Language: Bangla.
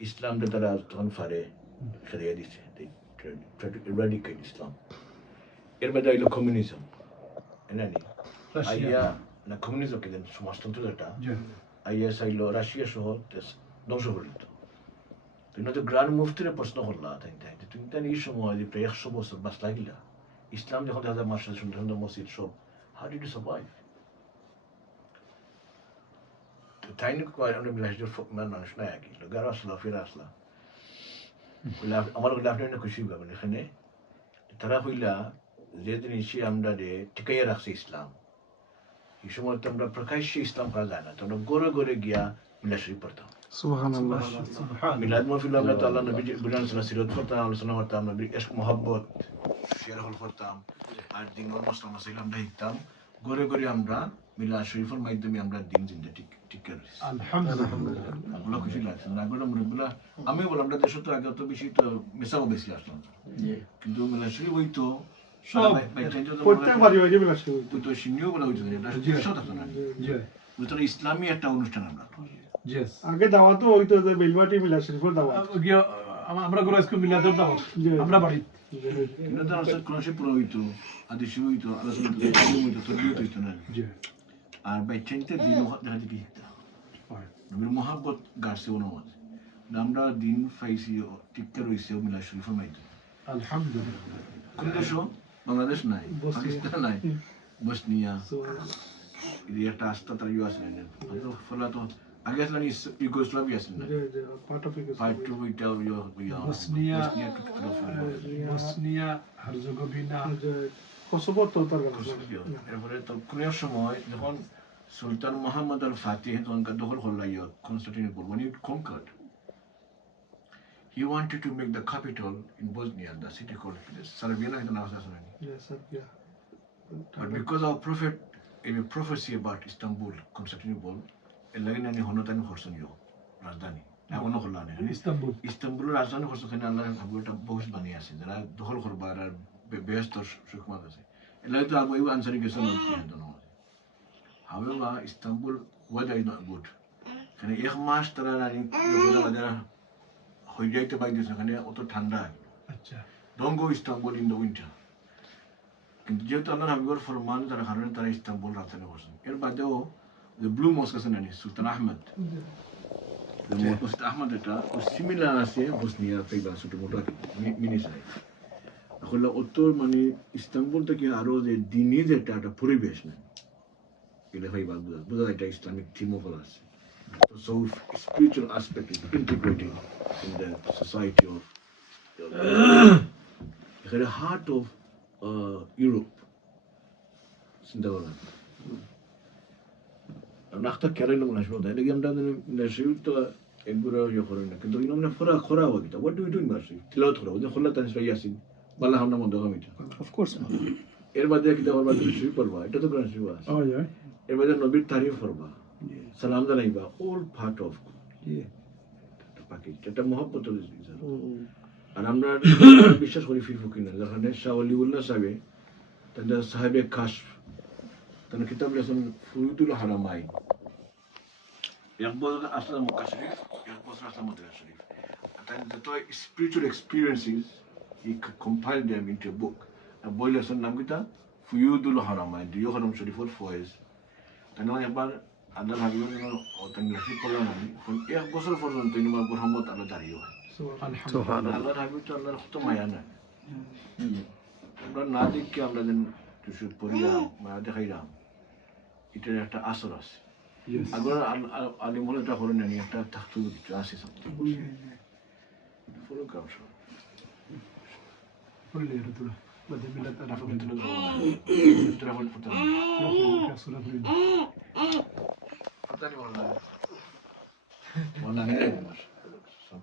ইসলামটা তারা তখন ফারে খেলিয়ে দিছে, try to eradicate Islam. এর মধ্যে আইলো কমিউনিজম, এনানি আইয়া না কমিউনিজম কেন সমাজতন্ত্র যেটা আইয়া চাইলো রাশিয়া সহ ধ্বংস করে দিত। তুমি তো গ্রান্ড মুফতিরে প্রশ্ন করলা তাই তুমি তাই এই সময় যে প্রায় 100 বছর বাস লাগিলা ইসলাম যখন 1000 মাস সুন্দর সুন্দর মসজিদ সব, how did you survive? তাই না কয় অনেক বিলাসিত মানুষ নাই আর কি গারো আসলা ফিরে আসলা আমার আপনি খুশি পাবেন এখানে তারা হইলা যে জিনিসই আমরা টিকাইয়া রাখছে ইসলাম, এই সময় তো আমরা প্রকাশ্যে ইসলাম করা যায় না, তো আমরা গড়ে গড়ে গিয়া মিলাদ শরীফ পড়তাম। সুবহানাল্লাহ। মিলাদ মাহফিল আমরা তো আল্লাহ নবী বুঝান সিরাত পড়তাম, আলোচনা করতাম, নবীর ইশক মহব্বত শেয়ার হল করতাম, আর দিন মুসলিম মাসাইল আমরা শিখতাম। গড়ে গড়ে আমরা মিলাদ শরীফের মাধ্যমে আমরা দিন জিন্দা ঠিক করে আলহামদুলিল্লাহ। আল্লাহ খুশি লাগছে না গড়ে মুরব্বিলা আমি বললাম আমরা দেশে তো আগে তো বেশি তো মেসাও বেশি আসলাম, কিন্তু মিলাদ শরীফ হইতো সব প্রত্যেক বাড়ি বাড়ি মিলাদ শরীফ হইতো, তো সিনিও বলা হইতো এটা দেশও থাকতো না, বুঝতো ইসলামী একটা অনুষ্ঠান আমরা আগে দাওয়াতও হইতো যে বেলবাটি মিলাদ শরীফের দাওয়াত আমরা ঘরে আজকে মিলাদের দাওয়াত আমরা বাড়ি কিন্তু তো আসলে কোন সে পুরো হইতো আদি শুরু হইতো আলোচনা হইতো তরবিয়ত হইতো না, আর বাই চেঞ্জতে দিন দেখা দিবি নবীর মহব্বত গাছে অনুমত আমরা দিন ফাইসি টিকতে রইছে মিলাদ শরীফের মাধ্যমে আলহামদুলিল্লাহ। কোন দেশ? বাংলাদেশ নাই, পাকিস্তান নাই, বসনিয়া এই একটা আস্থা তার ইউ আছে না ফলে তো আগে আসলে ইউগোস্লাভিয়া আছে না পার্ট টু এটা বসনিয়া হার্জেগোভিনা কোসোভো তো তার এরপরে তো কোন সময় যখন সুলতান মোহাম্মদ আল ফাতিহ তখন দখল করল Constantinople when he conquered, he wanted to make the capital in Bosnia, the city called Sarajevo. Yes, Serbia. But because our prophet gave a prophecy about Istanbul, Constantinople, Elagani Honotan Horsonio, Rajdani. I want to hold on. Istanbul, Rajdani Horson, Allah, Abuta Bosch Banias, and the whole Horbar, best of Shukmadas. And like that, we answering a son of the know. However, Istanbul, weather is not good. Can I master and hojjaite by this এখানে অত ঠান্ডা, আচ্ছা don't go Istanbul in the winter. কিন্তু যেহেতু আল্লাহর হাবিবের ফরমান তার কারণে তারা ইস্তাম্বুল রাজধানী করছেন। এর বাদেও যে ব্লু মস্ক আছে না সুলতান আহমেদ, সুলতান আহমেদ এটা সিমিলার আছে বসনিয়া পেইবা ছোট মোটো মিনি সাইজ আসলে উত্তর মানে ইস্তাম্বুল থেকে আরো যে দিনই যে একটা পরিবেশ নেই এটা পেইবা বোঝা এটা ইসলামিক থিমও বলা আছে। So spiritual aspect is integrated in the society of the heart of Europe. Nachta Kerala Nashville, the Gamda Nashville, and Guru Yokorina. Can you know Khora? What do we do in Nashville? Tilotro, the Holatan Yasin, Balahana Mondomita. Of course. Everybody the Super, it doesn't grant you. Oh, yeah. Everybody no bit tarif for Salam the Naiba, all part of the package. That a Mohapoto is. And I'm not ambitious for if you can. The Hanesha Oliula Sabe, then the Sahabe Kash, then the Kitab lesson Futul Haramai. Yambos Aslam Kashrif, Yambos Aslam Sharif. And then the spiritual experiences, he compiled them into a book. A boy lesson Namgita, Fuyudul Haramai, the Yoharam Sharif for his. And now about Adal Habibu or Tangashi Polani, from Yambos for Antonio Muhammad Aladario. আল্লাহ হাবিব আল্লাহর তো মায়া নাই আমরা না দেখি আমরা যেন কিছু পড়িলাম মায়া দেখাইলাম এটার একটা আসর আছে আগর আলিম হলে এটা করে নেই একটা থাকতে কিছু আছে পুরো কাম সব পড়লে রতুলা বাদে মিলাত আরাফা তুলো ট্রাভেল করতে সুরা করি পতা নি বলনা বলনা নেই সব